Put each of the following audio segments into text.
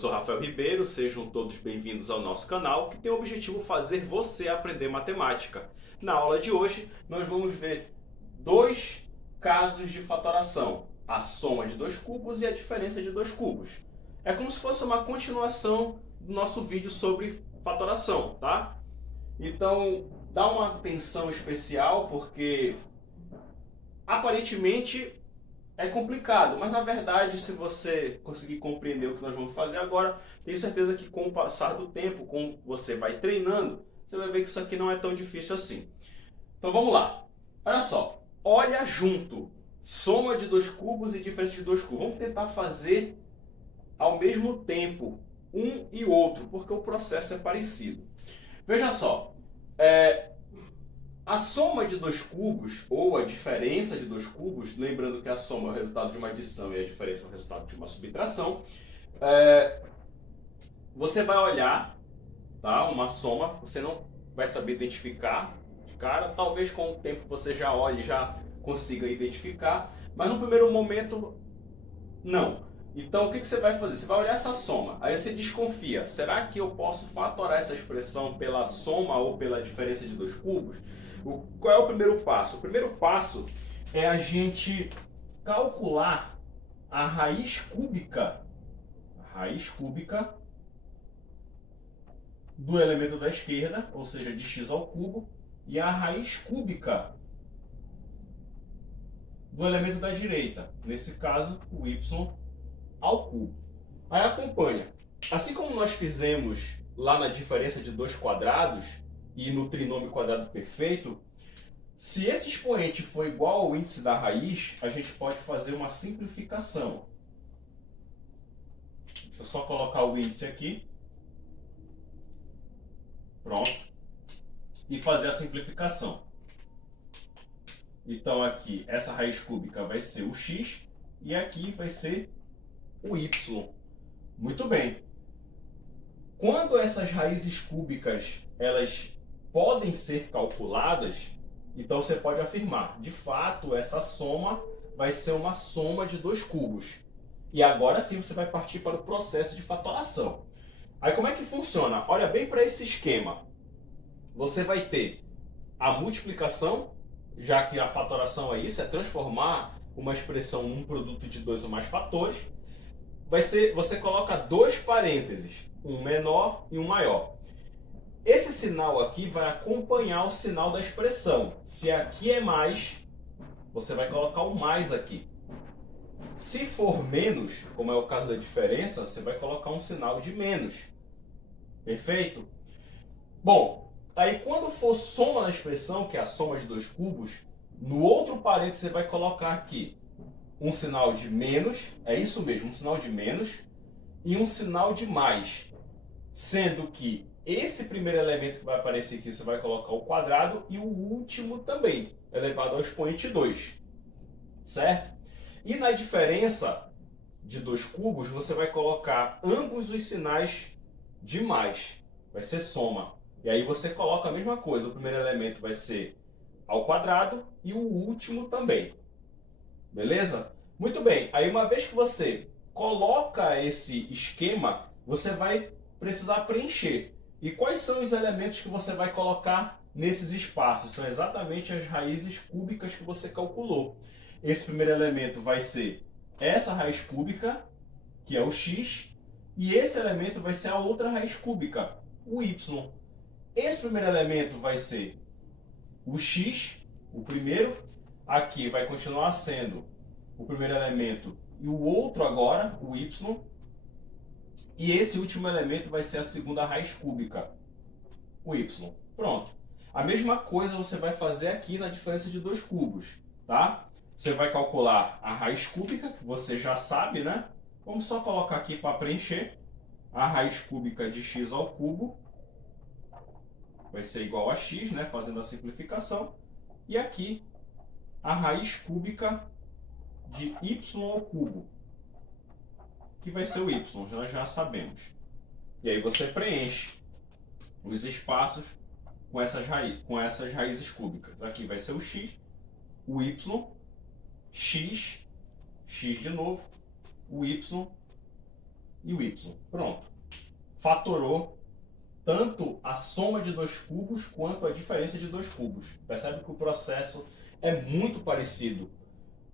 sou Rafael Ribeiro, sejam todos bem-vindos ao nosso canal, que tem o objetivo fazer você aprender matemática. Na aula de hoje, nós vamos ver dois casos de fatoração, a soma de dois cubos e a diferença de dois cubos. É como se fosse uma continuação do nosso vídeo sobre fatoração, tá? Então, dá uma atenção especial, porque aparentemente é complicado, mas na verdade, se você conseguir compreender o que nós vamos fazer agora, tenho certeza que com o passar do tempo, como você vai treinando, você vai ver que isso aqui não é tão difícil assim. Então vamos lá. Olha só, olha junto, soma de dois cubos e diferença de dois cubos. Vamos tentar fazer ao mesmo tempo um e outro, porque o processo é parecido. Veja só, a soma de dois cubos, ou a diferença de dois cubos, lembrando que a soma é o resultado de uma adição e a diferença é o resultado de uma subtração, você vai olhar, tá, uma soma, você não vai saber identificar de cara, talvez com o tempo você já olhe, já consiga identificar, mas no primeiro momento, não. Então o que você vai fazer? Você vai olhar essa soma, aí você desconfia, será que eu posso fatorar essa expressão pela soma ou pela diferença de dois cubos? Qual é o primeiro passo? O primeiro passo é a gente calcular a raiz cúbica do elemento da esquerda, ou seja, de x ao cubo, e a raiz cúbica do elemento da direita, nesse caso, o y ao cubo. Aí acompanha. Assim como nós fizemos lá na diferença de dois quadrados e no trinômio quadrado perfeito, se esse expoente for igual ao índice da raiz, a gente pode fazer uma simplificação. Deixa eu só colocar o índice aqui. Pronto. E fazer a simplificação. Então aqui, essa raiz cúbica vai ser o x e aqui vai ser o y. Muito bem. Quando essas raízes cúbicas elas podem ser calculadas, então você pode afirmar, de fato, essa soma vai ser uma soma de dois cubos. E agora sim você vai partir para o processo de fatoração. Aí como é que funciona? Olha bem para esse esquema. Você vai ter a multiplicação, já que a fatoração é isso, é transformar uma expressão num produto de dois ou mais fatores. Você coloca dois parênteses, um menor e um maior. Esse sinal aqui vai acompanhar o sinal da expressão. Se aqui é mais, você vai colocar o mais aqui. Se for menos, como é o caso da diferença, você vai colocar um sinal de menos. Perfeito? Bom, aí quando for soma na expressão, que é a soma de dois cubos, no outro parênteses você vai colocar aqui um sinal de menos, é isso mesmo, um sinal de menos, e um sinal de mais. Sendo que esse primeiro elemento que vai aparecer aqui, você vai colocar o quadrado, e o último também, elevado ao expoente 2. Certo? E na diferença de dois cubos, você vai colocar ambos os sinais de mais. Vai ser soma. E aí você coloca a mesma coisa. O primeiro elemento vai ser ao quadrado e o último também. Beleza? Muito bem. Aí uma vez que você coloca esse esquema, você vai precisar preencher. E quais são os elementos que você vai colocar nesses espaços? São exatamente as raízes cúbicas que você calculou. Esse primeiro elemento vai ser essa raiz cúbica, que é o x, e esse elemento vai ser a outra raiz cúbica, o y. Esse primeiro elemento vai ser o x, o primeiro. Aqui vai continuar sendo o primeiro elemento e o outro agora, o y. E esse último elemento vai ser a segunda raiz cúbica, o y. Pronto. A mesma coisa você vai fazer aqui na diferença de dois cubos, tá? Você vai calcular a raiz cúbica, que você já sabe, né? Vamos só colocar aqui para preencher. A raiz cúbica de x ao cubo vai ser igual a x, né? Fazendo a simplificação. E aqui, a raiz cúbica de y ao cubo, que vai ser o y, nós já sabemos. E aí você preenche os espaços com essas raízes cúbicas. Aqui vai ser o x, o y, x de novo, o y e o y. Pronto. Fatorou tanto a soma de dois cubos quanto a diferença de dois cubos. Percebe que o processo é muito parecido.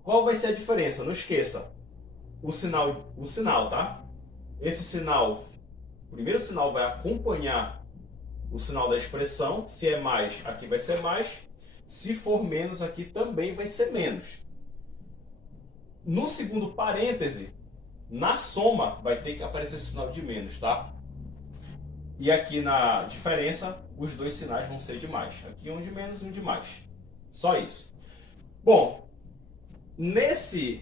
Qual vai ser a diferença? Não esqueça, o sinal, tá? Esse sinal, o primeiro sinal vai acompanhar o sinal da expressão. Se é mais, aqui vai ser mais. Se for menos, aqui também vai ser menos. No segundo parêntese, na soma, vai ter que aparecer esse sinal de menos, tá? E aqui na diferença, os dois sinais vão ser de mais. Aqui um de menos e um de mais. Só isso. Bom, nesses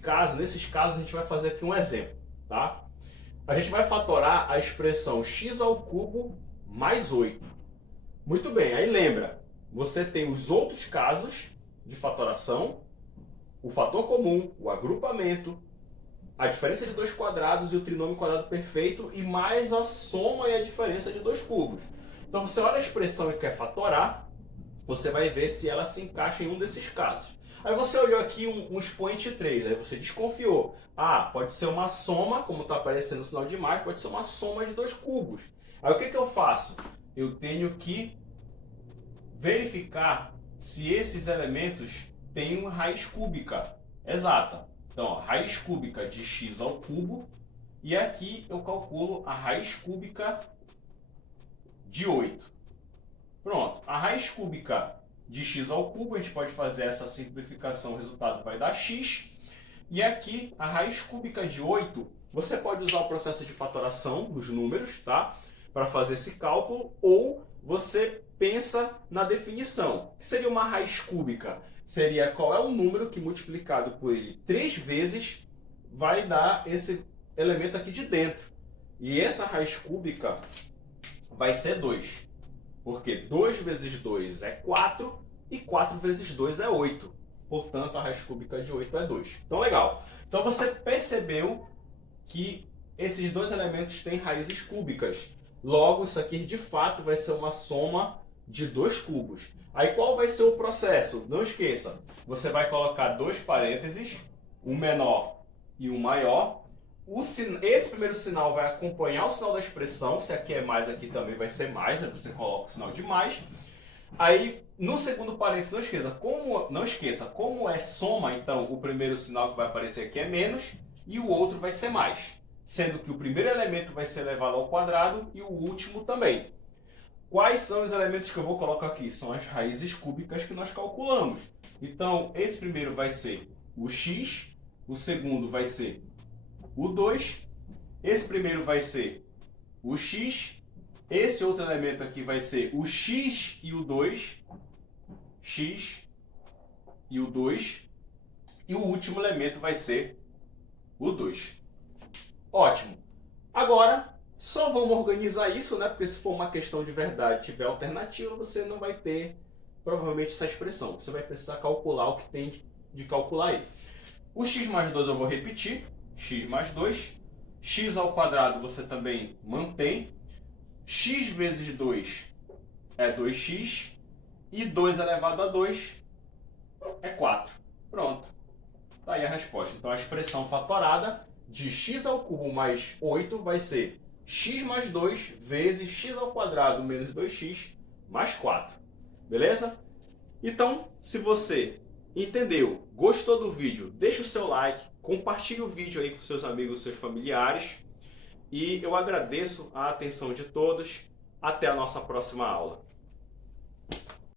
casos, a gente vai fazer aqui um exemplo, tá? A gente vai fatorar a expressão x ao cubo mais 8. Muito bem, aí lembra, você tem os outros casos de fatoração, o fator comum, o agrupamento, a diferença de dois quadrados e o trinômio quadrado perfeito, e mais a soma e a diferença de dois cubos. Então você olha a expressão e quer fatorar, você vai ver se ela se encaixa em um desses casos. Aí você olhou aqui um expoente 3, aí você desconfiou. Ah, pode ser uma soma, como está aparecendo o sinal de mais, pode ser uma soma de dois cubos. Aí o que eu faço? Eu tenho que verificar se esses elementos têm uma raiz cúbica exata. Então, ó, raiz cúbica de x ao cubo, e aqui eu calculo a raiz cúbica de 8. Pronto, a raiz cúbica de x ao cubo, a gente pode fazer essa simplificação, o resultado vai dar x. E aqui, a raiz cúbica de 8, você pode usar o processo de fatoração dos números, tá? Para fazer esse cálculo, ou você pensa na definição. O que seria uma raiz cúbica? Seria qual é o número que multiplicado por ele 3 vezes vai dar esse elemento aqui de dentro. E essa raiz cúbica vai ser 2. Porque 2 vezes 2 é 4 e 4 vezes 2 é 8. Portanto, a raiz cúbica de 8 é 2. Então, legal. Então, você percebeu que esses dois elementos têm raízes cúbicas. Logo, isso aqui de fato vai ser uma soma de dois cubos. Aí qual vai ser o processo? Não esqueça, você vai colocar dois parênteses, um menor e um maior. Esse primeiro sinal vai acompanhar o sinal da expressão, se aqui é mais, aqui também vai ser mais, aí você coloca o sinal de mais. Aí, no segundo parênteses, não esqueça, como é soma, então o primeiro sinal que vai aparecer aqui é menos e o outro vai ser mais. Sendo que o primeiro elemento vai ser elevado ao quadrado e o último também. Quais são os elementos que eu vou colocar aqui? São as raízes cúbicas que nós calculamos. Então, esse primeiro vai ser o x, o segundo vai ser o 2, esse primeiro vai ser o x, esse outro elemento aqui vai ser o x e o 2, x e o 2, e o último elemento vai ser o 2. Ótimo. Agora, só vamos organizar isso, né? Porque se for uma questão de verdade, tiver alternativa, você não vai ter, provavelmente, essa expressão. Você vai precisar calcular o que tem de calcular aí. O x mais 2 eu vou repetir. X mais 2. X ao quadrado você também mantém. X vezes 2 é 2x. E 2 elevado a 2 é 4. Pronto. Tá aí a resposta. Então, a expressão fatorada de x ao cubo mais 8 vai ser x mais 2 vezes x ao quadrado menos 2x mais 4. Beleza? Então, se você entendeu, gostou do vídeo, deixa o seu like, compartilhe o vídeo aí com seus amigos, seus familiares. E eu agradeço a atenção de todos. Até a nossa próxima aula.